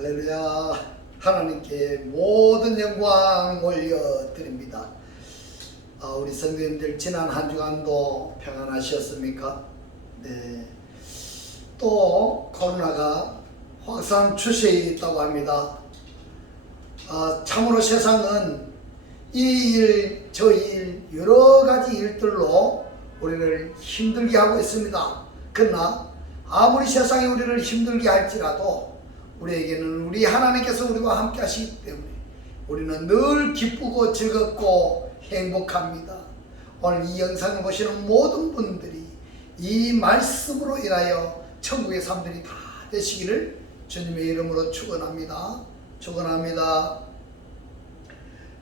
할렐루야. 하나님께 모든 영광 올려드립니다. 우리 성도님들 지난 한 주간도 평안하셨습니까? 네. 또 코로나가 확산 추세에 있다고 합니다. 참으로 세상은 이 일, 저 일, 여러 가지 일들로 우리를 힘들게 하고 있습니다. 그러나 아무리 세상이 우리를 힘들게 할지라도 우리에게는 우리 하나님께서 우리와 함께 하시기 때문에 우리는 늘 기쁘고 즐겁고 행복합니다. 오늘 이 영상을 보시는 모든 분들이 이 말씀으로 인하여 천국의 삶들이 다 되시기를 주님의 이름으로 축원합니다. 축원합니다.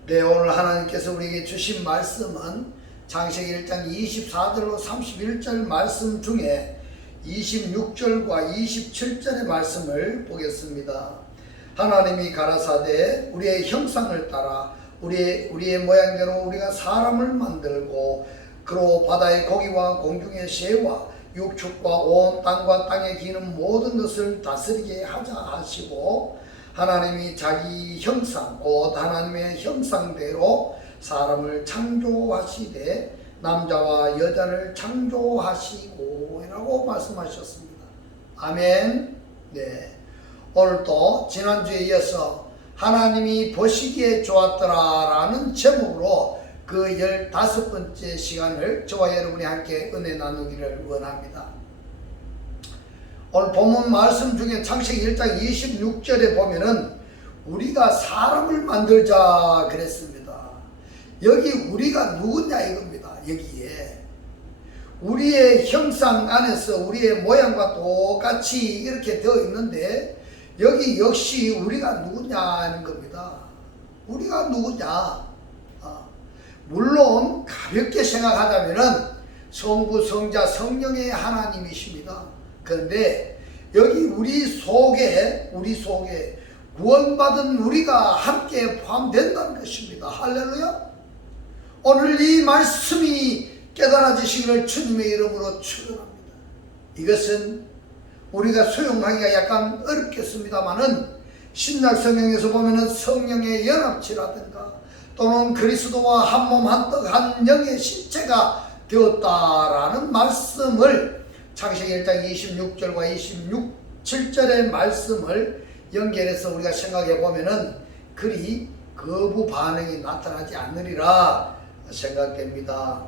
네, 오늘 하나님께서 우리에게 주신 말씀은 창세기 1장 24절로 31절 말씀 중에 26절과 27절의 말씀을 보겠습니다. 하나님이 가라사대 우리의 형상을 따라 우리의 모양대로 우리가 사람을 만들고 그로 바다의 고기와 공중의 새와 육축과 온 땅과 땅에 기는 모든 것을 다스리게 하자 하시고, 하나님이 자기 형상 곧 하나님의 형상대로 사람을 창조하시되 남자와 여자를 창조하시고 라고 말씀하셨습니다. 아멘. 네. 오늘도 지난주에 이어서 하나님이 보시기에 좋았더라 라는 제목으로 그 15번째 시간을 저와 여러분이 함께 은혜 나누기를 원합니다. 오늘 본문 말씀 중에 창세기 1장 26절에 보면은 우리가 사람을 만들자 그랬습니다. 여기 우리가 누구냐 이겁니다. 여기에 우리의 형상 안에서 우리의 모양과 똑같이 이렇게 되어 있는데 여기 역시 우리가 누구냐는 겁니다. 우리가 누구냐? 물론 가볍게 생각하자면은 성부, 성자, 성령의 하나님이십니다. 그런데 여기 우리 속에 구원받은 우리가 함께 포함된다는 것입니다. 할렐루야. 오늘 이 말씀이 깨달아지시기를 주님의 이름으로 축원합니다. 이것은 우리가 수용하기가 약간 어렵겠습니다만은 신약 성경에서 보면은 성령의 연합체라든가 또는 그리스도와 한 몸 한 떡 한 영의 신체가 되었다라는 말씀을 창세기 1장 26절과 27절의 말씀을 연결해서 우리가 생각해 보면은 그리 거부 반응이 나타나지 않으리라 생각됩니다.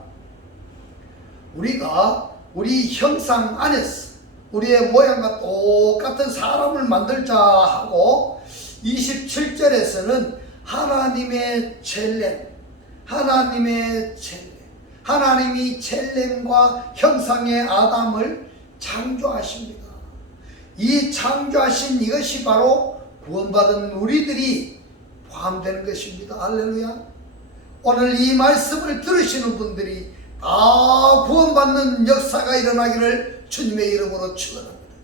우리가 우리 형상 안에서 우리의 모양과 똑같은 사람을 만들자 하고 27절에서는 하나님의 첼렘, 하나님이 첼렘과 형상의 아담을 창조하십니다. 이 창조하신 이것이 바로 구원받은 우리들이 포함되는 것입니다. 할렐루야. 오늘 이 말씀을 들으시는 분들이 다 구원받는 역사가 일어나기를 주님의 이름으로 축원합니다.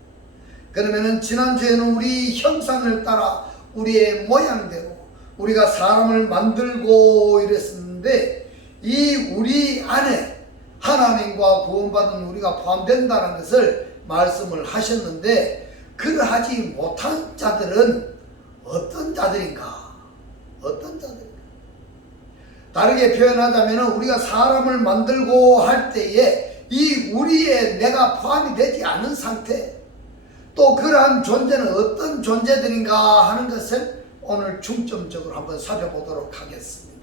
그러면은 지난주에는 우리 형상을 따라 우리의 모양대로 우리가 사람을 만들고 이랬었는데 이 우리 안에 하나님과 구원받은 우리가 포함된다는 것을 말씀을 하셨는데 그러하지 못한 자들은 어떤 자들인가? 다르게 표현하자면 우리가 사람을 만들고 할 때에 이 우리의 내가 포함이 되지 않은 상태, 또 그러한 존재는 어떤 존재들인가 하는 것을 오늘 중점적으로 한번 살펴보도록 하겠습니다.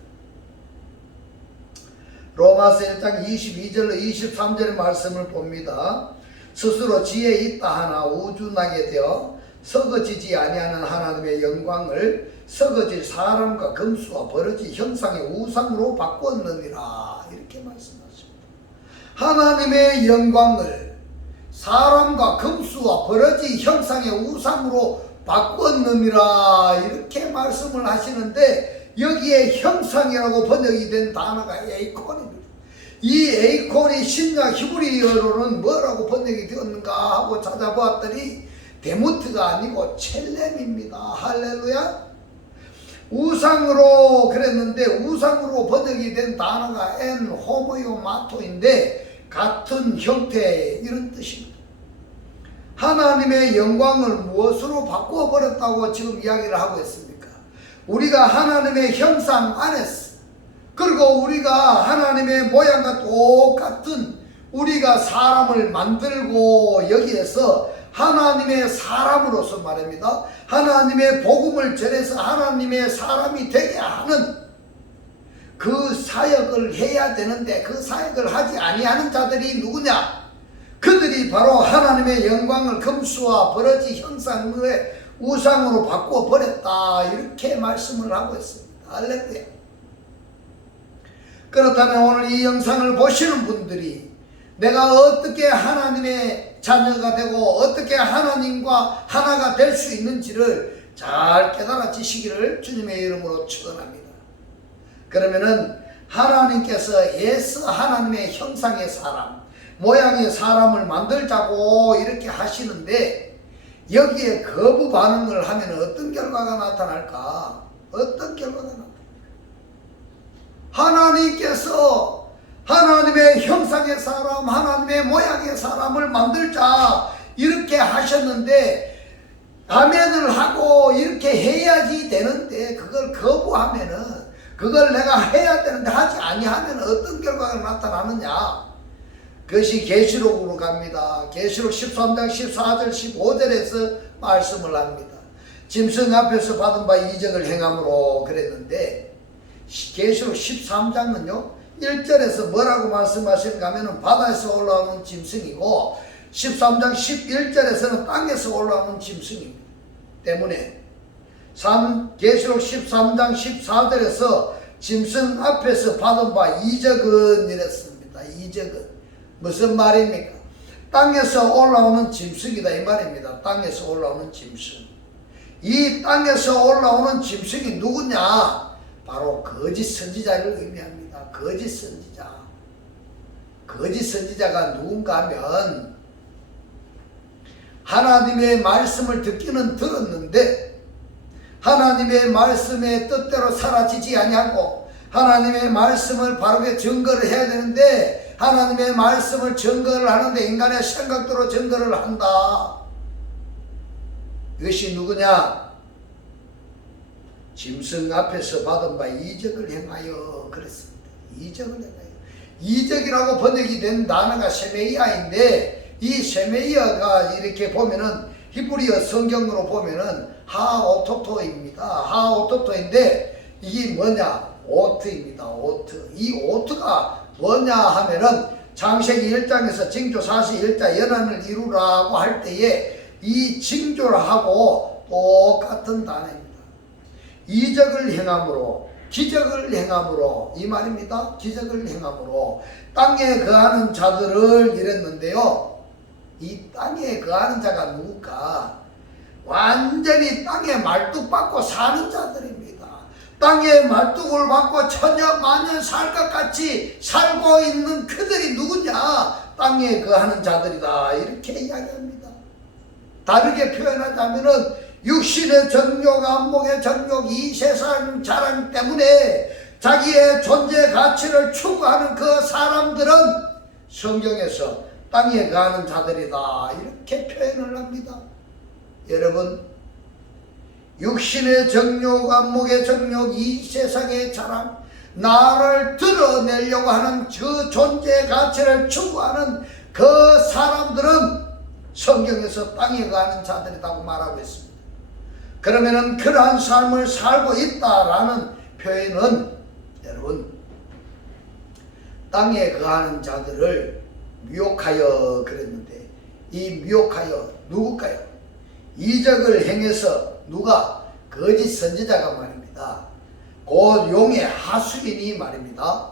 로마서 1장 22절로 23절의 말씀을 봅니다. 스스로 지혜 있다 하나 우준하게 되어 썩어지지 아니하는 하나님의 영광을 썩어질 사람과 금수와 버러지 형상의 우상으로 바꾸었느니라 이렇게 말씀하십니다. 하나님의 영광을 사람과 금수와 버러지 형상의 우상으로 바꾸었느니라 이렇게 말씀을 하시는데 여기에 형상이라고 번역이 된 단어가 에이콘입니다. 이 에이콘이 신약 히브리어로는 뭐라고 번역이 되었는가 하고 찾아보았더니 데모트가 아니고 첼렘입니다. 할렐루야. 우상으로 그랬는데 우상으로 번역이 된 단어가 엔 호모요마토인데 같은 형태 이런 뜻입니다. 하나님의 영광을 무엇으로 바꾸어 버렸다고 지금 이야기를 하고 있습니까? 우리가 하나님의 형상 안에서, 그리고 우리가 하나님의 모양과 똑같은 우리가 사람을 만들고 여기에서 하나님의 사람으로서 말입니다. 하나님의 복음을 전해서 하나님의 사람이 되게 하는 그 사역을 해야 되는데 그 사역을 하지 아니하는 자들이 누구냐? 그들이 바로 하나님의 영광을 금수와 버러지 형상의 우상으로 바꾸어 버렸다, 이렇게 말씀을 하고 있습니다. 할렐루야. 그렇다면 오늘 이 영상을 보시는 분들이 내가 어떻게 하나님의 자녀가 되고 어떻게 하나님과 하나가 될 수 있는지를 잘 깨달아지시기를 주님의 이름으로 축원합니다. 그러면은 하나님께서 예수 하나님의 형상의 사람, 모양의 사람을 만들자고 이렇게 하시는데 여기에 거부 반응을 하면 어떤 결과가 나타날까? 어떤 결과가 나타날까? 하나님께서 하나님의 형상의 사람, 하나님의 모양의 사람을 만들자 이렇게 하셨는데 아멘을 하고 이렇게 해야지 되는데 그걸 거부하면은, 그걸 내가 해야 되는데 하지 아니하면 어떤 결과가 나타나느냐? 그것이 계시록으로 갑니다. 계시록 13장 14절 15절에서 말씀을 합니다. 짐승 앞에서 받은 바 이적을 행함으로 그랬는데 계시록 13장은요 1절에서 뭐라고 말씀하시는가 하면 바다에서 올라오는 짐승이고 13장 11절에서는 땅에서 올라오는 짐승입니다. 때문에 계시록 13장 14절에서 짐승 앞에서 받은 바 이적은 이랬습니다. 이적은 무슨 말입니까? 땅에서 올라오는 짐승이다 이 말입니다. 땅에서 올라오는 짐승. 이 땅에서 올라오는 짐승이 누구냐? 바로 거짓 선지자를 의미합니다. 거짓 선지자. 거짓 선지자가 누군가 하면 하나님의 말씀을 듣기는 들었는데 하나님의 말씀의 뜻대로 살아지지 아니하고 하나님의 말씀을 바르게 증거를 해야 되는데 하나님의 말씀을 증거를 하는데 인간의 생각대로 증거를 한다. 이것이 누구냐? 짐승 앞에서 받은 바 이적을 행하여 그랬습니다. 이적을 행하여. 이적이라고 번역이 된 단어가 세메이아인데 이 세메이아가 이렇게 보면은 히브리어 성경으로 보면은 하오토토입니다. 하오토토인데 이게 뭐냐? 오트입니다. 오트. 이 오트가 뭐냐 하면은 창세기 1장에서 징조 41자 연한을 이루라고 할 때에 이 징조하고 똑같은 단어입니다. 이적을 행함으로, 기적을 행함으로, 이 말입니다. 기적을 행함으로 땅에 거하는 자들을 이랬는데요. 이 땅에 거하는 자가 누굴까? 완전히 땅에 말뚝박고 사는 자들입니다. 땅에 말뚝을 받고 천년 만년 살 것 같이 살고 있는 그들이 누구냐? 땅에 거하는 자들이다. 이렇게 이야기합니다. 다르게 표현하자면은 육신의 정욕, 안목의 정욕, 이 세상 자랑 때문에 자기의 존재 가치를 추구하는 그 사람들은 성경에서 땅에 거하는 자들이다. 이렇게 표현을 합니다. 여러분, 육신의 정욕, 안목의 정욕, 이 세상의 자랑, 나를 드러내려고 하는 그 존재 가치를 추구하는 그 사람들은 성경에서 땅에 거하는 자들이라고 말하고 있습니다. 그러면은 그러한 삶을 살고 있다라는 표현은 여러분 땅에 거하는 자들을 미혹하여 그랬는데 이 미혹하여 누굴까요? 이적을 행해서 누가? 거짓 선지자가 말입니다. 곧 용의 하수인이 말입니다.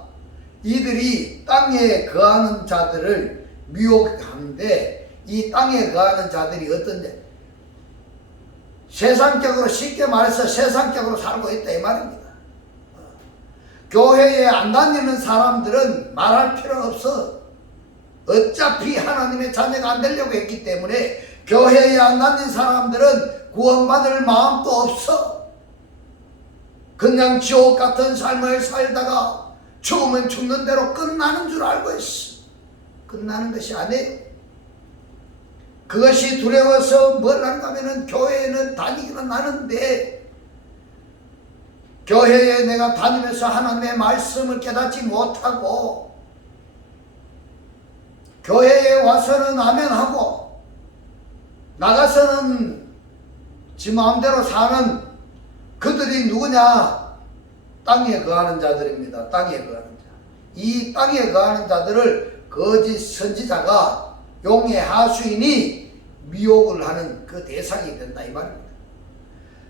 이들이 땅에 거하는 자들을 미혹하는데 이 땅에 거하는 자들이 어떤데? 세상적으로, 쉽게 말해서 세상적으로 살고 있다 이 말입니다. 교회에 안 다니는 사람들은 말할 필요 없어. 어차피 하나님의 자녀가 안 되려고 했기 때문에 교회에 안 다니는 사람들은 구원받을 마음도 없어. 그냥 지옥 같은 삶을 살다가 죽으면 죽는 대로 끝나는 줄 알고 있어. 끝나는 것이 아니에요. 그것이 두려워서 뭘 하는가 하면은 교회에는 다니기는 하는데 교회에 내가 다니면서 하나님의 말씀을 깨닫지 못하고 교회에 와서는 아멘하고 나가서는 지 마음대로 사는 그들이 누구냐? 땅에 거하는 자들입니다. 땅에 거하는 자. 이 땅에 거하는 자들을 거짓 선지자가 용의 하수인이 미혹을 하는 그 대상이 된다 이 말입니다.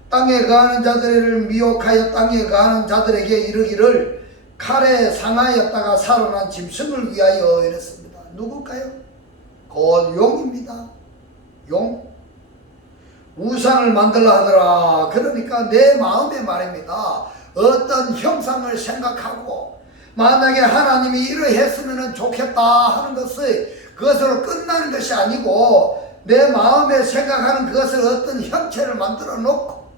땅에 거하는 자들을 미혹하여 땅에 거하는 자들에게 이르기를 칼에 상하였다가 살아난 짐승을 위하여 이랬습니다. 누굴까요? 곧 용입니다. 용. 우상을 만들라 하더라. 그러니까 내 마음에 말입니다. 어떤 형상을 생각하고 만약에 하나님이 이러했으면 좋겠다 하는 것을 그것으로 끝나는 것이 아니고 내 마음에 생각하는 그것을 어떤 형체를 만들어 놓고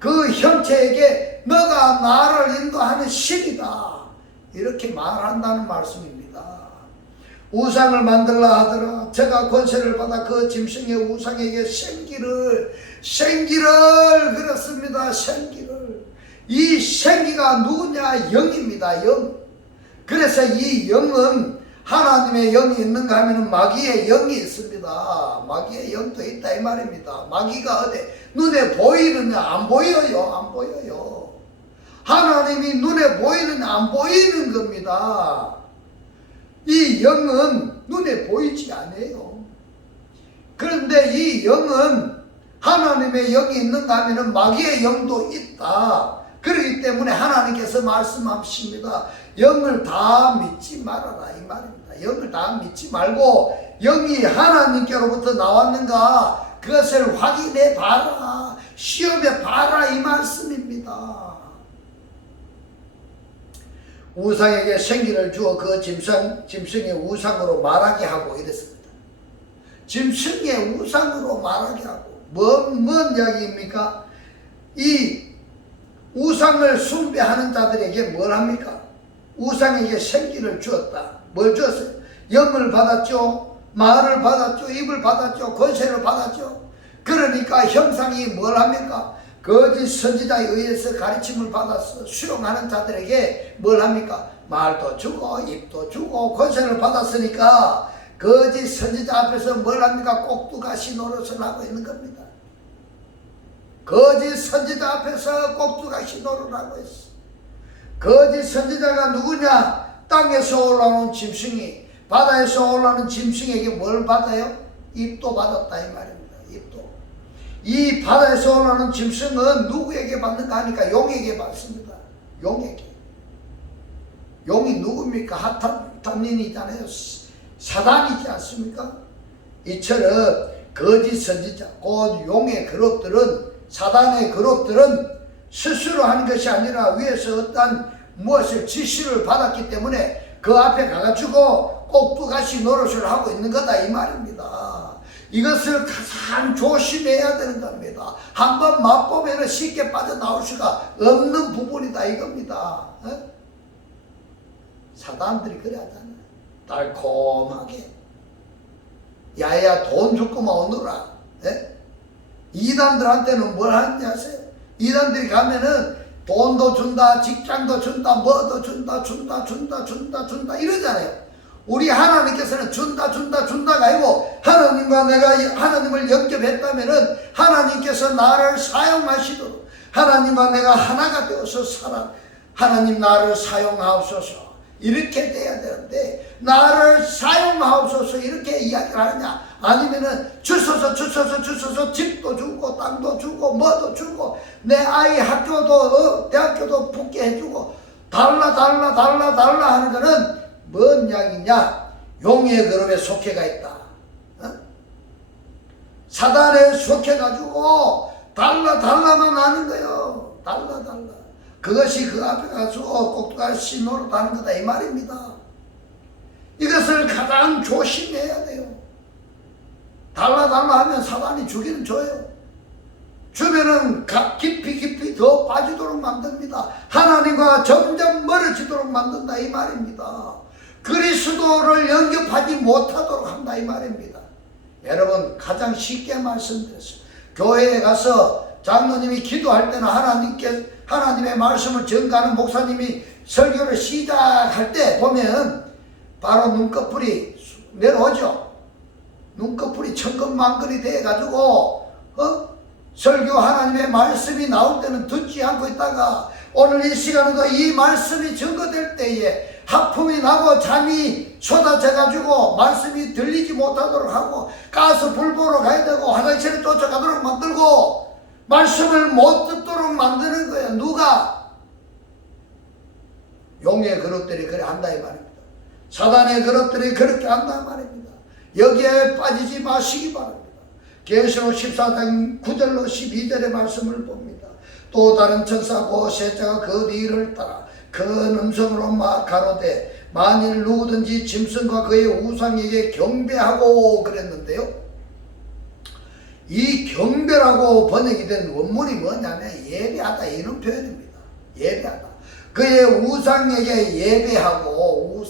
그 형체에게 너가 나를 인도하는 신이다 이렇게 말한다는 말씀입니다. 우상을 만들라 하더라. 제가 권세를 받아 그 짐승의 우상에게 생기를 그렇습니다. 생기를. 이 생기가 누구냐? 영입니다. 영. 그래서 이 영은 하나님의 영이 있는가 하면 마귀의 영이 있습니다. 마귀의 영도 있다 이 말입니다. 마귀가 어디 눈에 보이느냐? 안 보여요. 안 보여요. 하나님이 눈에 보이느냐? 안 보이는 겁니다. 이 영은 눈에 보이지 않아요. 그런데 이 영은 하나님의 영이 있는가 하면 마귀의 영도 있다. 그렇기 때문에 하나님께서 말씀하십니다. 영을 다 믿지 말아라 이 말입니다. 영을 다 믿지 말고 영이 하나님께로부터 나왔는가 그것을 확인해 봐라. 시험해 봐라 이 말씀입니다. 우상에게 생기를 주어 그 짐승의 우상으로 말하게 하고 이랬습니다. 짐승의 우상으로 말하게 하고 뭔 이야기입니까? 이 우상을 숭배하는 자들에게 뭘 합니까? 우상에게 생기를 주었다. 뭘 주었어요? 영을 받았죠. 말을 받았죠. 입을 받았죠. 권세를 받았죠. 그러니까 형상이 뭘 합니까? 거짓 선지자에 의해서 가르침을 받아서 수용하는 자들에게 뭘 합니까? 말도 주고 입도 주고 권세를 받았으니까 거짓 선지자 앞에서 뭘 합니까? 꼭두가시 노릇을 하고 있는 겁니다. 거짓 선지자 앞에서 꼭두가시 노릇을 하고 있어. 거짓 선지자가 누구냐? 땅에서 올라오는 짐승이 바다에서 올라오는 짐승에게 뭘 받아요? 입도 받았다 이 말입니다. 입도. 이 바다에서 올라오는 짐승은 누구에게 받는가 하니까 용에게 받습니다. 용에게. 용이 누굽니까? 하탄닌이잖아요. 사단이지 않습니까? 이처럼 거짓 선지자 곧 용의 그룹들은 사단의 그룹들은 스스로 하는 것이 아니라 위에서 어떤 무엇을 지시를 받았기 때문에 그 앞에 가가지고 꼭두가시 노릇을 하고 있는 거다 이 말입니다. 이것을 가장 조심해야 되는 겁니다. 한번 맛보면 쉽게 빠져나올 수가 없는 부분이다 이겁니다. 사단들이 그래 하잖아. 달콤하게 야야 돈 주고만 오너라. 이단들한테는 뭘 하는지 아세요? 이단들이 가면은 돈도 준다, 직장도 준다, 뭐도 준다 이러잖아요. 우리 하나님께서는 준다가 아니고 하나님과 내가 하나님을 영접했다면은 하나님께서 나를 사용하시도록 하나님과 내가 하나가 되어서 살아. 하나님 나를 사용하옵소서. 이렇게 돼야 되는데 나를 사용하옵소서 이렇게 이야기를 하느냐? 아니면은 주소서 집도 주고 땅도 주고 뭐도 주고 내 아이 학교도 대학교도 붙게 해주고 달라 하는 거는 뭔 이야기냐? 용의 그룹에 속해가 있다. 사단에 속해가지고 달라만 하는 거예요. 달라. 그것이 그 앞에 가서 꼭두가시 노릇하는 거다 이 말입니다. 이것을 가장 조심해야 돼요. 달라 하면 사단이 주기는 줘요. 주면은 깊이 더 빠지도록 만듭니다. 하나님과 점점 멀어지도록 만든다 이 말입니다. 그리스도를 영접하지 못하도록 한다 이 말입니다. 여러분 가장 쉽게 말씀드렸어요. 교회에 가서 장로님이 기도할 때는 하나님의 말씀을 전가하는 목사님이 설교를 시작할 때 보면 바로 눈꺼풀이 내려오죠. 눈꺼풀이 천근만근이 돼가지고 설교 하나님의 말씀이 나올 때는 듣지 않고 있다가 오늘 이 시간에도 이 말씀이 증거될 때에 하품이 나고 잠이 쏟아져가지고 말씀이 들리지 못하도록 하고 가서 불 보러 가야 되고 화장실에 쫓아가도록 만들고 말씀을 못 듣도록 만드는 거예요. 누가? 용의 그릇들이 그래 한다 이 말입니다. 사단의 그릇들이 그렇게 한다 이 말입니다. 여기에 빠지지 마시기 바랍니다. 계시록 14장 9절로 12절의 말씀을 봅니다. 또 다른 천사고 셋째가 그 뒤를 따라 큰 음성으로 막 가로되 만일 누구든지 짐승과 그의 우상에게 경배하고 그랬는데요. 이 경배라고 번역이 된 원문이 뭐냐면 예배하다 이런 표현입니다. 예배하다. 그의 우상에게 예배하고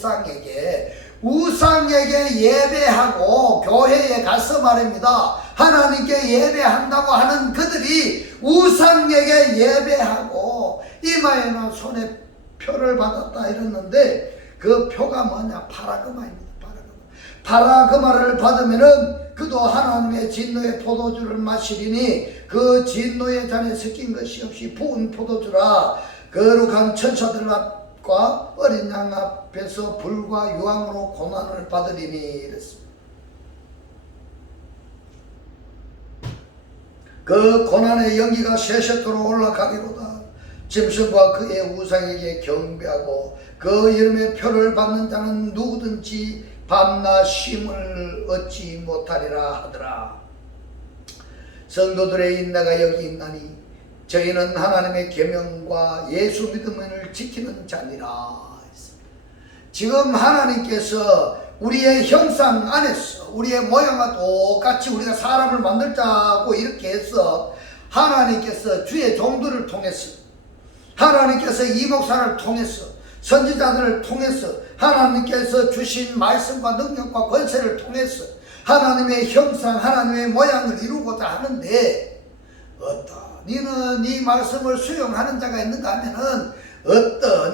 우상에게 예배하고 교회에 가서 말입니다. 하나님께 예배한다고 하는 그들이 우상에게 예배하고 이마에는 손에 표를 받았다 이랬는데 그 표가 뭐냐? 파라그마입니다. 파라그마를 받으면은 그도 하나님의 진노의 포도주를 마시리니 그 진노의 잔에 섞인 것이 없이 부은 포도주라. 거룩한 천사들 앞과 어린 양 앞에서 불과 유황으로 고난을 받으리니 이랬습니다. 그 고난의 연기가 세세토록 올라가기보다 짐승과 그의 우상에게 경배하고 그 이름의 표를 받는 자는 누구든지 밤낮 쉼을 얻지 못하리라 하더라. 성도들의 인내가 여기 있나니 저희는 하나님의 계명과 예수 믿음을 지키는 자니라. 지금 하나님께서 우리의 형상 안에서 우리의 모양과 똑같이 우리가 사람을 만들자고 이렇게 해서 하나님께서 주의 종들을 통해서 하나님께서 이 목사를 통해서 선지자들을 통해서 하나님께서 주신 말씀과 능력과 권세를 통해서 하나님의 형상 하나님의 모양을 이루고자 하는데 니는 이 말씀을 수용하는 자가 있는가 하면은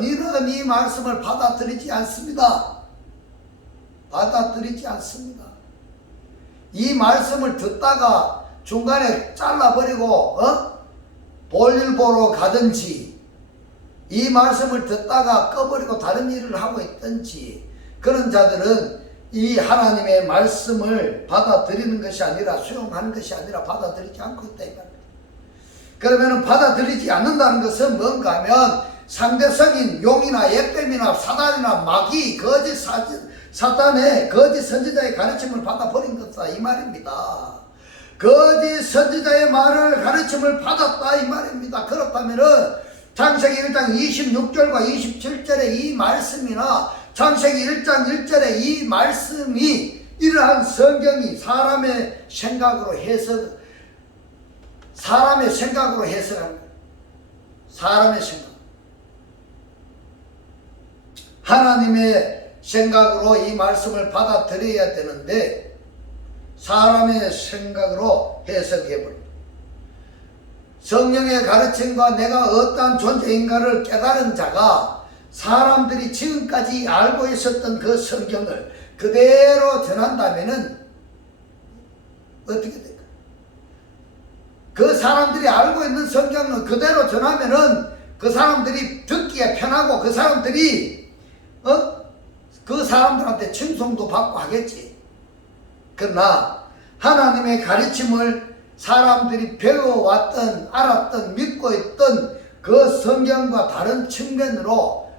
니는 이 말씀을 받아들이지 않습니다. 받아들이지 않습니다. 이 말씀을 듣다가 중간에 잘라버리고 볼일 보러 가든지 이 말씀을 듣다가 꺼버리고 다른 일을 하고 있든지 그런 자들은 이 하나님의 말씀을 받아들이는 것이 아니라 수용하는 것이 아니라 받아들이지 않고 있다 이 말입니다. 그러면 받아들이지 않는다는 것은 뭔가 하면 상대성인 용이나 예뱀이나 사단이나 마귀 거짓 사탄의 거짓 선지자의 가르침을 받아버린 것이다 이 말입니다. 거짓 선지자의 말을 가르침을 받았다 이 말입니다. 그렇다면은 창세기 1장 26절과 27절의 이 말씀이나 창세기 1장 1절의 이 말씀이 이러한 성경이 사람의 생각으로 해석합니다. 사람의 생각. 하나님의 생각으로 이 말씀을 받아들여야 되는데 사람의 생각으로 해석해버립니다. 성령의 가르침과 내가 어떠한 존재인가를 깨달은 자가 사람들이 지금까지 알고 있었던 그 성경을 그대로 전한다면은 어떻게 될까? 그 사람들이 알고 있는 성경을 그대로 전하면은 그 사람들이 듣기에 편하고 그 사람들이 그 사람들한테 칭송도 받고 하겠지. 그러나 하나님의 가르침을 사람들이 배워왔던 알았던 믿고 있던 그 성경과 다른 측면으로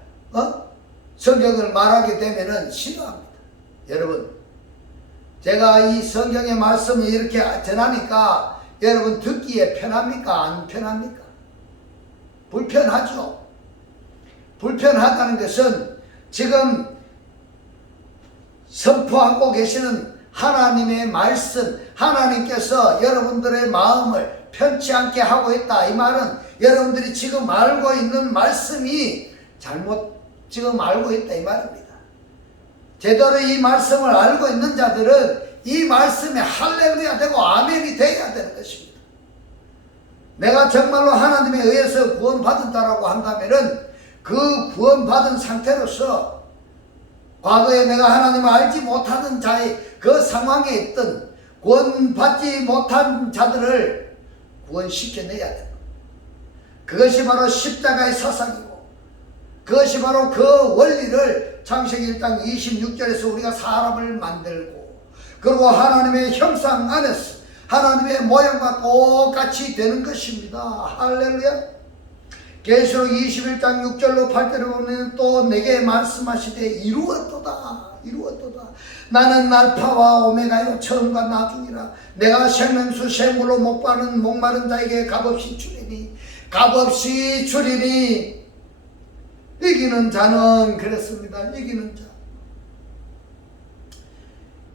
성경을 말하게 되면은 싫어합니다. 여러분 제가 이 성경의 말씀을 이렇게 전하니까 여러분 듣기에 편합니까? 안 편합니까? 불편하죠. 불편하다는 것은 지금 선포하고 계시는 하나님의 말씀, 하나님께서 여러분들의 마음을 편치 않게 하고 있다. 이 말은 여러분들이 지금 알고 있는 말씀이 잘못 지금 알고 있다 이 말입니다. 제대로 이 말씀을 알고 있는 자들은 이 말씀에 할렐루야 되고 아멘이 되어야 되는 것입니다. 내가 정말로 하나님에 의해서 구원받은 자라고 한다면은 그 구원받은 상태로서 과거에 내가 하나님을 알지 못하는 자의 그 상황에 있던 구원받지 못한 자들을 구원시켜내야 된다. 그것이 바로 십자가의 사상이고 그것이 바로 그 원리를 창세기 1장 26절에서 우리가 사람을 만들고 그리고 하나님의 형상 안에서 하나님의 모양과 똑같이 되는 것입니다. 할렐루야. 계시록 21장 6절로 8절에 보면 또 내게 말씀하시되 이루었도다 이루었도다. 나는 알파와 오메가요 처음과 나중이라. 내가 생명수 샘물로 목마른 목마른 자에게 값없이 주리니 값없이 주리니. 이기는 자는 그랬습니다. 이기는 자.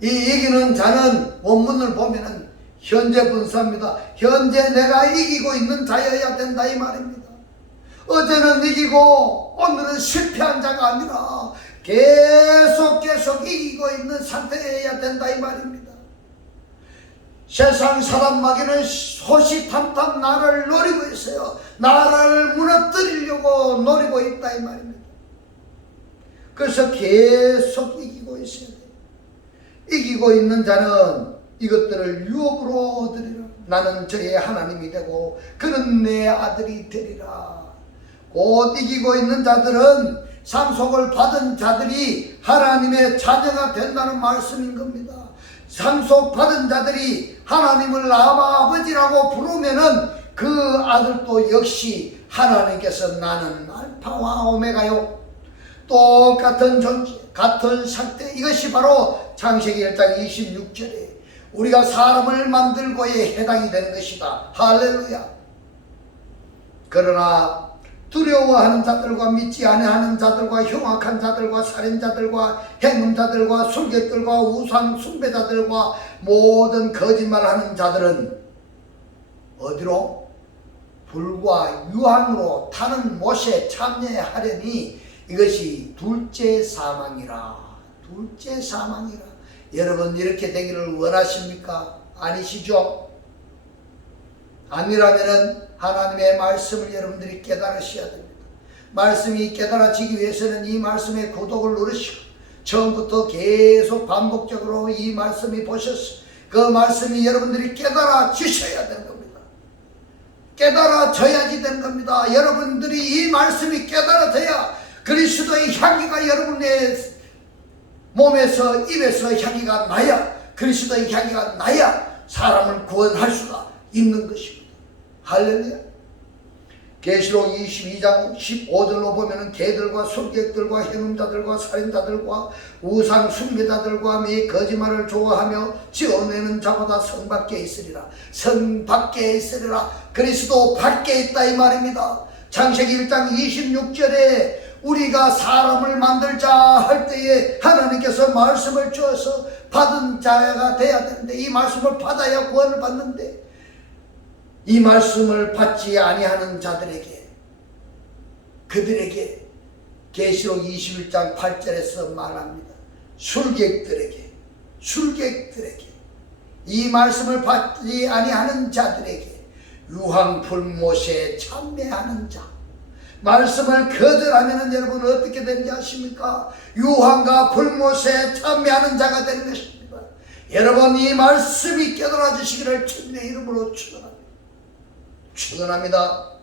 이 이기는 자는 원문을 보면은 현재 분사입니다. 현재 내가 이기고 있는 자여야 된다 이 말입니다. 어제는 이기고 오늘은 실패한 자가 아니라 계속 이기고 있는 상태여야 된다 이 말입니다. 세상 사람 마귀는 호시탐탐 나를 노리고 있어요. 나를 무너뜨리려고 노리고 있다 이 말입니다. 그래서 계속 이기고 있어야 돼요. 이기고 있는 자는 이것들을 유업으로 얻으리라. 나는 저의 하나님이 되고 그는 내 아들이 되리라. 곧 이기고 있는 자들은 상속을 받은 자들이 하나님의 자녀가 된다는 말씀인 겁니다. 상속받은 자들이 하나님을 아버지라고 부르면은 그 아들도 역시 하나님께서 나는 알파와 오메가요. 똑같은 존재, 같은 상태. 이것이 바로 창세기 1장 26절에 우리가 사람을 만들고에 해당이 되는 것이다. 할렐루야. 그러나 두려워하는 자들과 믿지 아니하는 자들과 흉악한 자들과 살인자들과 행음자들과 술객들과 우상 숭배자들과 모든 거짓말하는 자들은 어디로? 불과 유황으로 타는 못에 참여하려니 이것이 둘째 사망이라. 둘째 사망이라. 여러분 이렇게 되기를 원하십니까? 아니시죠? 아니라면은 하나님의 말씀을 여러분들이 깨달으셔야 됩니다. 말씀이 깨달아지기 위해서는 이 말씀의 구독을 누르시고 처음부터 계속 반복적으로 이 말씀이 보셔서 그 말씀이 여러분들이 깨달아지셔야 되는 겁니다. 깨달아져야지 되는 겁니다. 여러분들이 이 말씀이 깨달아져야 그리스도의 향기가 여러분의 몸에서 입에서 향기가 나야 그리스도의 향기가 나야 사람을 구원할 수가 있는 것입니다. 할렐루야. 계시록 22장 15절로 보면은 개들과 술객들과 행음자들과 살인자들과 우상 숭배자들과 및 거짓말을 좋아하며 지어내는 자보다 성 밖에 있으리라. 성 밖에 있으리라. 그리스도 밖에 있다 이 말입니다. 창세기 1장 26절에 우리가 사람을 만들자 할 때에 하나님께서 말씀을 주어서 받은 자가 돼야 되는데 이 말씀을 받아야 구원을 받는데 이 말씀을 받지 아니하는 자들에게 그들에게 계시록 21장 8절에서 말합니다. 술객들에게 이 말씀을 받지 아니하는 자들에게 유황불못에 참매하는 자. 말씀을 거절하면 여러분 어떻게 되는지 아십니까? 유황과 불못에 참매하는 자가 되는 것입니다. 여러분 이 말씀이 깨달아 주시기를 주님의 이름으로 축원합니다.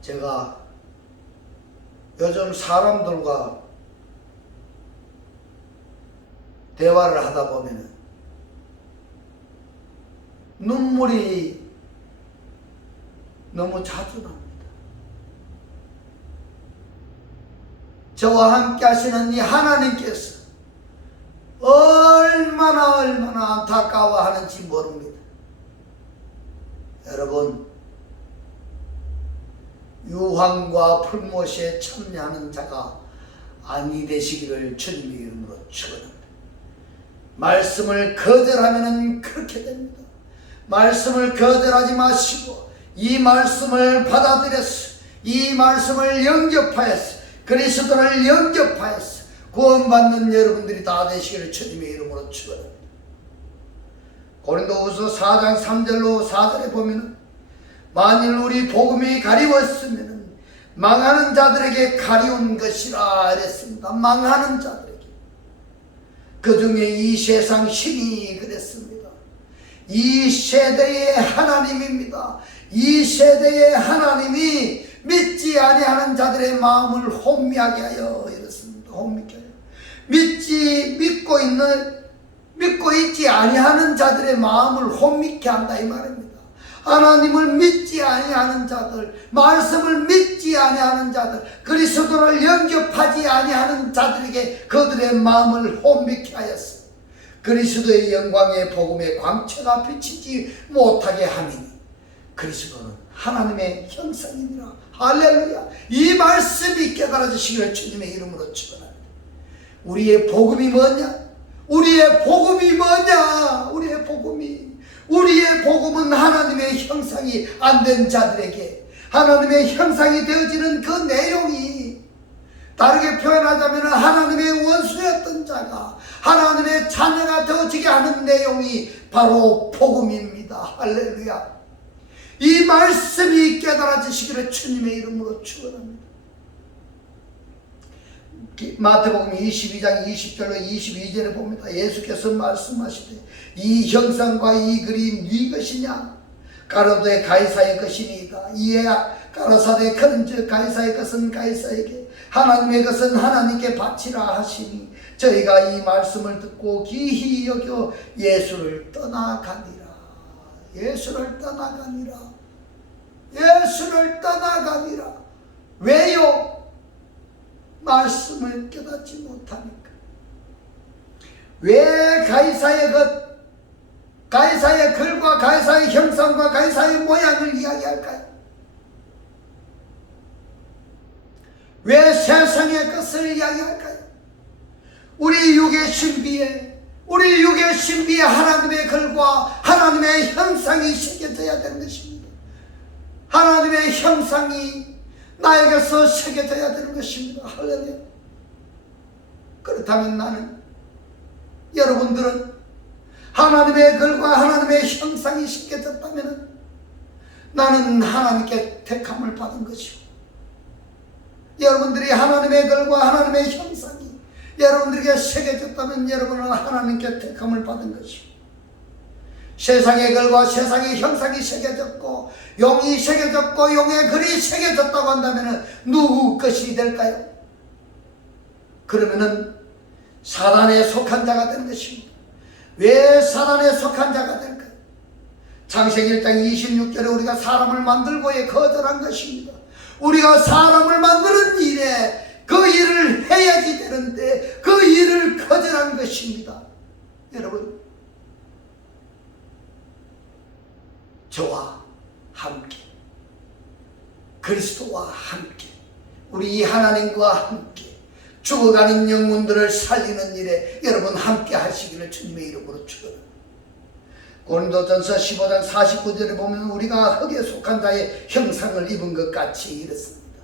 제가 요즘 사람들과 대화를 하다 보면 눈물이 너무 자주 납니다. 저와 함께 하시는 이 하나님께서 얼마나 안타까워하는지 모릅니다. 여러분 유황과 풀못에 참여하는 자가 아니 되시기를 주님의 이름으로 축원합니다. 말씀을 거절하면 그렇게 됩니다. 말씀을 거절하지 마시고 이 말씀을 받아들여서 이 말씀을 영접하여서 그리스도를 영접하여서 구원받는 여러분들이 다 되시기를 주님의 이름으로 축원합니다. 고린도후서 4장 3절로 4절에 보면은 만일 우리 복음이 가리웠으면 망하는 자들에게 가리운 것이라 그랬습니다. 망하는 자들에게. 그 중에 이 세상 신이 그랬습니다. 이 세대의 하나님입니다. 이 세대의 하나님이 믿지 아니하는 자들의 마음을 혼미하게 하여 이렇습니다. 혼미하게 하여. 믿고 있지 아니하는 자들의 마음을 혼미케 한다 이 말입니다. 하나님을 믿지 아니하는 자들, 말씀을 믿지 아니하는 자들, 그리스도를 영접하지 아니하는 자들에게 그들의 마음을 혼미케 하였어. 그리스도의 영광의 복음의 광채가 비치지 못하게 하미니 그리스도는 하나님의 형상이니라. 할렐루야. 이 말씀이 깨달아지시기를 주님의 이름으로 축원합니다. 우리의 복음이 뭐냐? 우리의 복음이 뭐냐? 우리의 복음은 하나님의 형상이 안 된 자들에게 하나님의 형상이 되어지는 그 내용이, 다르게 표현하자면 하나님의 원수였던 자가 하나님의 자녀가 되어지게 하는 내용이 바로 복음입니다. 할렐루야. 이 말씀이 깨달아지시기를 주님의 이름으로 축원합니다. 마태복음 22장 20절로 22절에 봅니다. 예수께서 말씀하시되 이 형상과 이 그림 네 것이냐? 가로되 가이사의 것이니이다. 이에 가라사대 그런즉 가이사의 것은 가이사에게 하나님의 것은 하나님께 바치라 하시니 저희가 이 말씀을 듣고 기히 여겨 예수를 떠나가니라. 왜요? 말씀을 깨닫지 못하니까. 왜 가이사의 것, 가이사의 글과 가이사의 형상과 가이사의 모양을 이야기할까요? 왜 세상의 것을 이야기할까요? 우리 육의 신비에 하나님의 글과 하나님의 형상이 새겨져야 되는 것입니다. 하나님의 형상이 나에게서 새겨져야 되는 것입니다. 할렐루야. 그렇다면 여러분들은 하나님의 글과 하나님의 형상이 새겨졌다면 나는 하나님께 택함을 받은 것이고, 여러분들이 하나님의 글과 하나님의 형상이 여러분들에게 새겨졌다면 여러분은 하나님께 택함을 받은 것이고, 세상의 글과 세상의 형상이 새겨졌고 용이 새겨졌고 용의 글이 새겨졌다고 한다면 누구 것이 될까요? 그러면은 사단에 속한 자가 되는 것입니다. 왜 사단에 속한 자가 될까요? 창세기 1장 26절에 우리가 사람을 만들고에 거절한 것입니다. 우리가 사람을 만드는 일에 그 일을 해야지 되는데 그 일을 거절한 것입니다. 여러분, 저와 함께 그리스도와 함께 우리 하나님과 함께 죽어가는 영혼들을 살리는 일에 여러분 함께 하시기를 주님의 이름으로 축원합니다. 고린도전서 15장 49절에 보면 우리가 흙에 속한 자의 형상을 입은 것 같이 이렇습니다.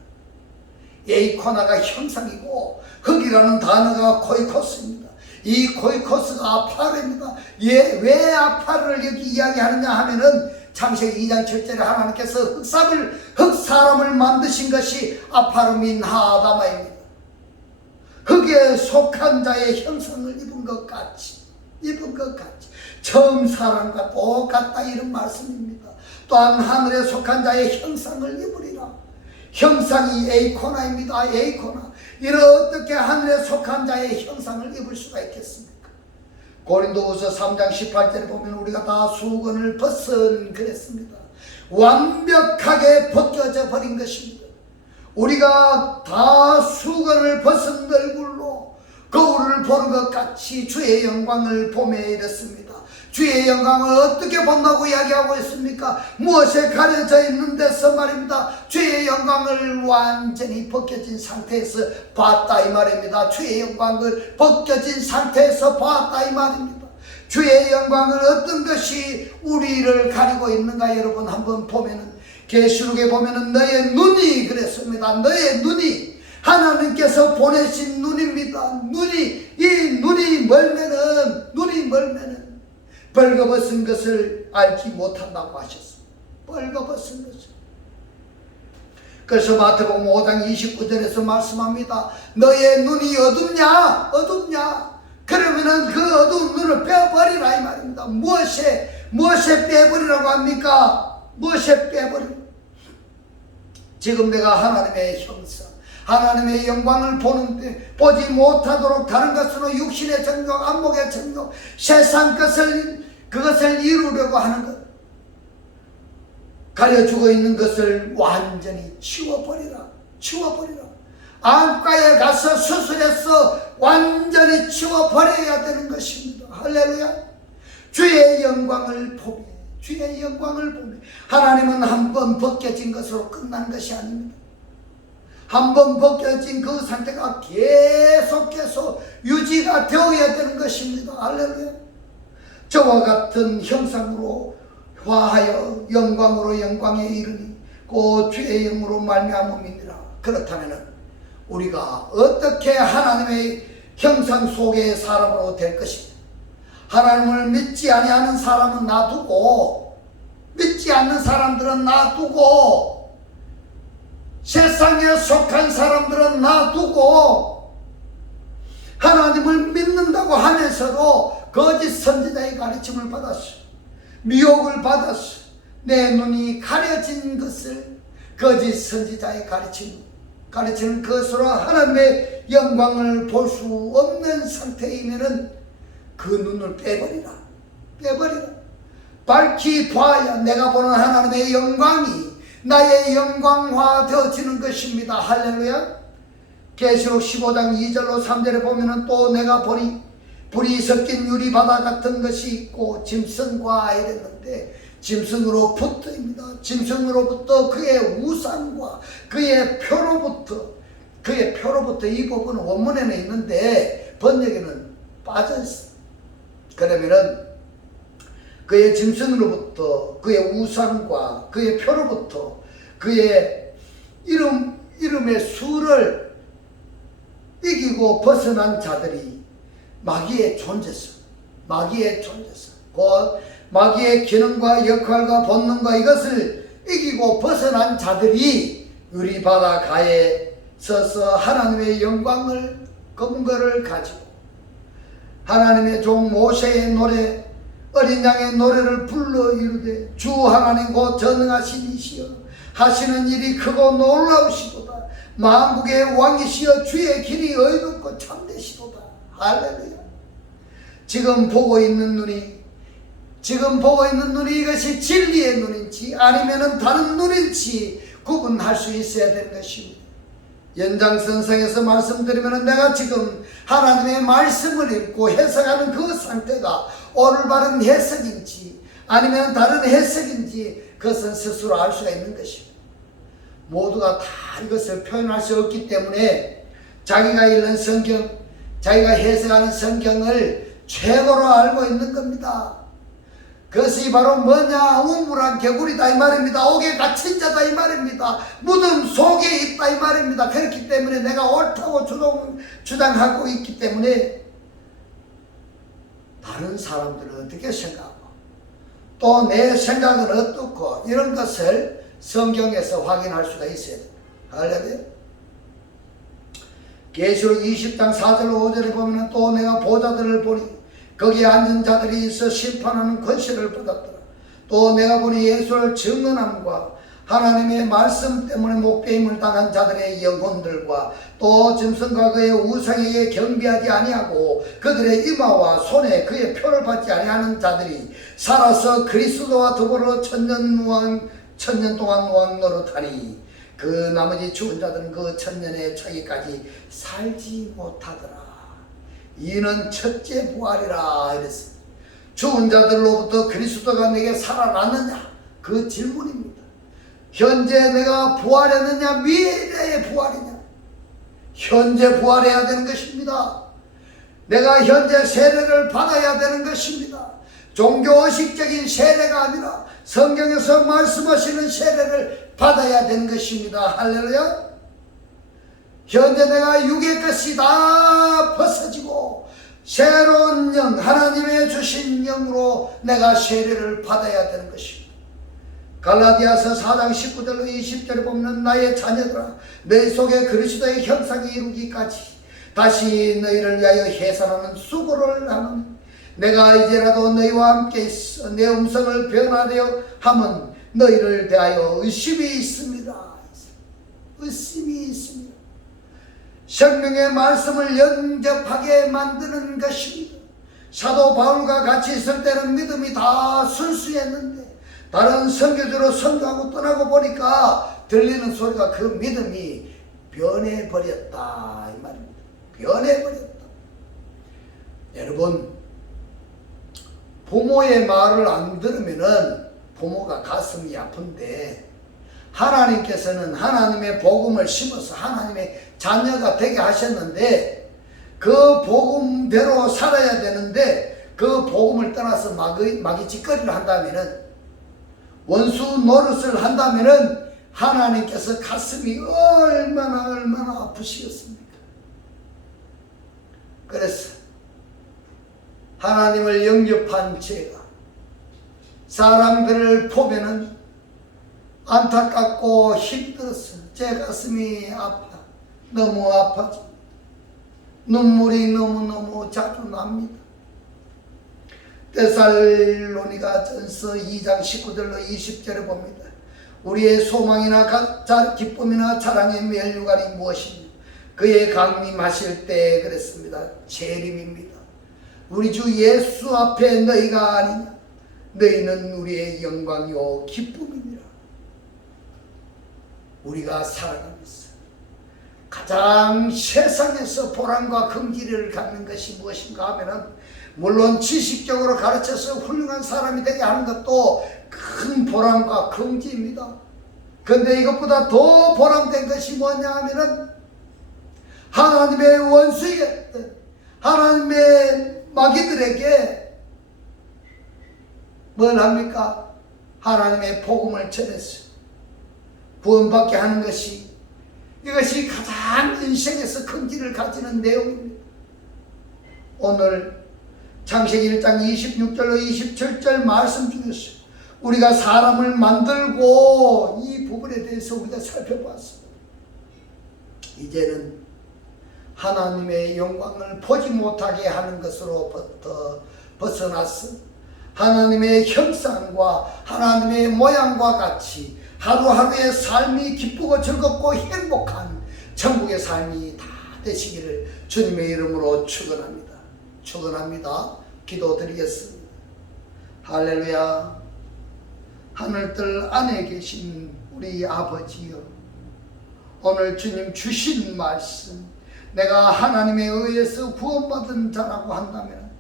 에이코나가 형상이고 흙이라는 단어가 코이코스입니다. 이 코이코스가 아파르입니다. 왜 아파르를 여기 이야기하느냐 하면은 창세기 2장 7절에 하나님께서 흙사람을 만드신 것이 아파르민 하아다마입니다. 흙에 속한 자의 형상을 입은 것 같이 처음 사람과 똑같다 이런 말씀입니다. 또한 하늘에 속한 자의 형상을 입으리라. 형상이 에이코나입니다. 에이코나. 이를 어떻게 하늘에 속한 자의 형상을 입을 수가 있겠습니까? 고린도후서 3장 18절에 보면 우리가 다 수건을 벗은 그랬습니다. 완벽하게 벗겨져 버린 것입니다. 우리가 다 수건을 벗은 얼굴로 거울을 보는 것 같이 주의 영광을 보며 이랬습니다. 주의 영광을 어떻게 본다고 이야기하고 있습니까? 무엇에 가려져 있는 데서 말입니다. 주의 영광을 완전히 벗겨진 상태에서 봤다 이 말입니다. 주의 영광을 벗겨진 상태에서 봤다 이 말입니다. 주의 영광을 어떤 것이 우리를 가리고 있는가 여러분 한번 보면은 계시록에 보면은 너의 눈이 그랬습니다. 너의 눈이 하나님께서 보내신 눈입니다. 눈이 멀면은 벌거벗은 것을 알지 못한다고 하셨습니다. 벌거벗은 것을. 그래서 마태복음 5장 29절에서 말씀합니다. 너의 눈이 어둡냐? 그러면은 그 어두운 눈을 빼버리라 이 말입니다. 무엇에 빼버리라고 합니까? 무엇에 빼버리라? 지금 내가 하나님의 형상, 하나님의 영광을 보지 못하도록 다른 것으로 육신의 정욕, 안목의 정욕, 세상 그것을 이루려고 하는 것, 가려주고 있는 것을 완전히 치워버리라. 안과에 가서 수술해서 완전히 치워버려야 되는 것입니다. 할렐루야. 주의 영광을 보며 하나님은 한 번 벗겨진 것으로 끝난 것이 아닙니다. 한 번 벗겨진 그 상태가 계속 유지가 되어야 되는 것입니다. 할렐루야. 저와 같은 형상으로 화하여 영광으로 영광에 이르니 그 주의 영으로 말미암음이니라. 그렇다면 우리가 어떻게 하나님의 형상 속의 사람으로 될 것인가? 하나님을 믿지 아니하는 사람은 놔두고, 믿지 않는 사람들은 놔두고, 세상에 속한 사람들은 놔두고, 하나님을 믿는다고 하면서도 거짓 선지자의 가르침을 받았어. 미혹을 받았어. 내 눈이 가려진 것을 거짓 선지자의 가르치는 것으로 하나님의 영광을 볼 수 없는 상태이면은 그 눈을 빼버리라. 밝히 봐야 내가 보는 하나님의 영광이 나의 영광화 되어지는 것입니다. 할렐루야. 계시록 15장 2절로 3절에 보면은 또 내가 보니 불이 섞인 유리바다 같은 것이 있고 짐승과 이랬는데, 짐승으로부터입니다. 짐승으로부터 그의 우상과 그의 표로부터 이 부분은 원문에는 있는데 번역에는 빠져있어. 그러면은 그의 짐승으로부터 그의 우상과 그의 표로부터 그의 이름의 수를 이기고 벗어난 자들이 마귀의 존재성, 곧 마귀의 기능과 역할과 본능과 이것을 이기고 벗어난 자들이 유리바다 가에 서서 하나님의 영광을, 검거를 가지고 하나님의 종 모세의 노래, 어린 양의 노래를 불러 이르되 주 하나님 곧 전능하신 이시여 하시는 일이 크고 놀라우시도다. 만국의 왕이시여 주의 길이 의롭고 참되시도다. 할렐루야. 지금 보고 있는 눈이 이것이 진리의 눈인지 아니면은 다른 눈인지 구분할 수 있어야 되는 것입니다. 연장선상에서 말씀드리면 내가 지금 하나님의 말씀을 읽고 해석하는 그 상태가 올바른 해석인지 아니면 다른 해석인지 그것은 스스로 알 수가 있는 것입니다. 모두가 다 이것을 표현할 수 없기 때문에 자기가 읽는 성경, 자기가 해석하는 성경을 최고로 알고 있는 겁니다. 그것이 바로 뭐냐? 우물한 개구리다 이 말입니다. 옥에 갇힌 자다 이 말입니다. 무덤 속에 있다 이 말입니다. 그렇기 때문에 내가 옳다고 주장하고 있기 때문에 다른 사람들은 어떻게 생각하고 또 내 생각은 어떻고 이런 것을 성경에서 확인할 수가 있어야 됩니다. 할렐루야. 계시록 20장 4절로 5절에 보면 또 내가 보좌들을 보니 거기에 앉은 자들이 있어 심판하는 권세를 받았더라. 또 내가 보니 예수를 증언함과 하나님의 말씀 때문에 목배임을 당한 자들의 영혼들과 또 짐승과 그의 우상에게 경배하지 아니하고 그들의 이마와 손에 그의 표를 받지 아니하는 자들이 살아서 그리스도와 더불어 천년 동안 왕 노릇하니 그 나머지 죽은 자들은 그 천년에 차기까지 살지 못하더라. 이는 첫째 부활이라 이랬습니다. 죽은 자들로부터 그리스도가 내게 살아났느냐? 그 질문입니다. 현재 내가 부활했느냐? 미래의 부활이냐? 현재 부활해야 되는 것입니다. 내가 현재 세례를 받아야 되는 것입니다. 종교의식적인 세례가 아니라 성경에서 말씀하시는 세례를 받아야 되는 것입니다. 할렐루야. 현재 내가 육의 것이 다 벗어지고 새로운 영, 하나님의 주신 영으로 내가 세례를 받아야 되는 것입니다. 갈라디아서 4장 19절로 20절에 보면 나의 자녀들아 너희 속에 그리스도의 형상이 이루기까지 다시 너희를 위하여 해산하는 수고를 하는 내가 이제라도 너희와 함께 있어 내 음성을 변화되어 하면 너희를 대하여 의심이 있습니다. 의심이 있습니다. 성령의 말씀을 영접하게 만드는 것입니다. 사도 바울과 같이 있을 때는 믿음이 다 순수했는데 다른 선교지로 선교하고 떠나고 보니까 들리는 소리가 그 믿음이 변해버렸다 이 말입니다. 변해버렸다. 여러분, 부모의 말을 안 들으면은 부모가 가슴이 아픈데 하나님께서는 하나님의 복음을 심어서 하나님의 자녀가 되게 하셨는데 그 복음대로 살아야 되는데 그 복음을 떠나서 마귀 짓거리를 한다면은 원수 노릇을 한다면은 하나님께서 가슴이 얼마나 아프시겠습니까? 그래서 하나님을 영접한 제가 사람들을 보면은 안타깝고 힘들었어요. 제 가슴이 아파. 너무 아파져. 눈물이 너무너무 자주 납니다. 데살로니가 전서 2장 19절로 20절에 봅니다. 우리의 소망이나 기쁨이나 자랑의 멸류관이 무엇이냐? 그의 강림하실 때 그랬습니다. 재림입니다. 우리 주 예수 앞에 너희가 아니냐? 너희는 우리의 영광이요 기쁨이니라. 우리가 살아가면서 가장 세상에서 보람과 긍지를 갖는 것이 무엇인가 하면은 물론 지식적으로 가르쳐서 훌륭한 사람이 되게 하는 것도 큰 보람과 긍지입니다. 그런데 이것보다 더 보람된 것이 뭐냐 하면은 하나님의 원수였던 하나님의 마귀들에게 뭘 합니까? 하나님의 복음을 전해서 구원받게 하는 것이 이것이 가장 인생에서 긍지를 가지는 내용입니다. 오늘 창세기 1장 26절로 27절 말씀 중에서 우리가 사람을 만들고 이 부분에 대해서 우리가 살펴봤습니다. 이제는 하나님의 영광을 보지 못하게 하는 것으로부터 벗어나서 하나님의 형상과 하나님의 모양과 같이 하루하루의 삶이 기쁘고 즐겁고 행복한 천국의 삶이 다 되시기를 주님의 이름으로 축원합니다. 축원합니다. 기도드리겠습니다. 할렐루야. 하늘들 안에 계신 우리 아버지여, 오늘 주님 주신 말씀, 내가 하나님에 의해서 구원받은 자라고 한다면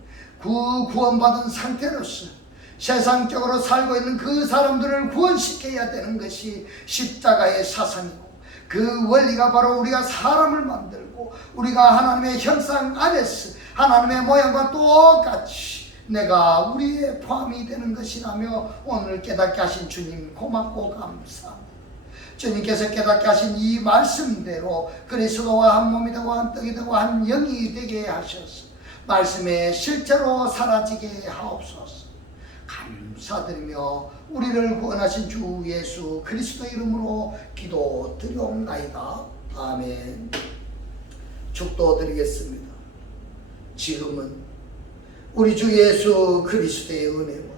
그 구원받은 상태로서 세상적으로 살고 있는 그 사람들을 구원시켜야 되는 것이 십자가의 사상이고, 그 원리가 바로 우리가 사람을 만들고 우리가 하나님의 형상 안에서 하나님의 모양과 똑같이 내가 우리의 포함이 되는 것이라며 오늘 깨닫게 하신 주님 고맙고 감사합니다. 주님께서 깨닫게 하신 이 말씀대로 그리스도와 한 몸이 되고 한 떡이 되고 한 영이 되게 하셔서 말씀에 실제로 사라지게 하옵소서. 감사드리며 우리를 구원하신 주 예수 그리스도 이름으로 기도드리옵나이다. 아멘. 축도드리겠습니다. 지금은 우리 주 예수 그리스도의 은혜와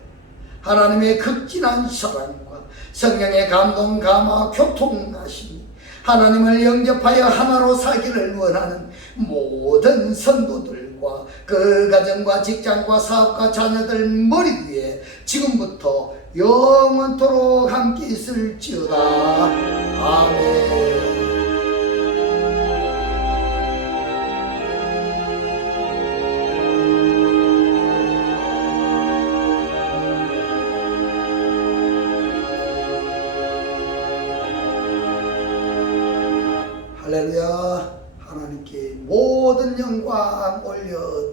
하나님의 극진한 사랑과 성령의 감동, 감화, 교통하심이 하나님을 영접하여 하나로 살기를 원하는 모든 성도들과 그 가정과 직장과 사업과 자녀들 머리 위에 지금부터 영원토록 함께 있을지어다. 아멘. 할렐루야. 하나님께 모든 영광 올려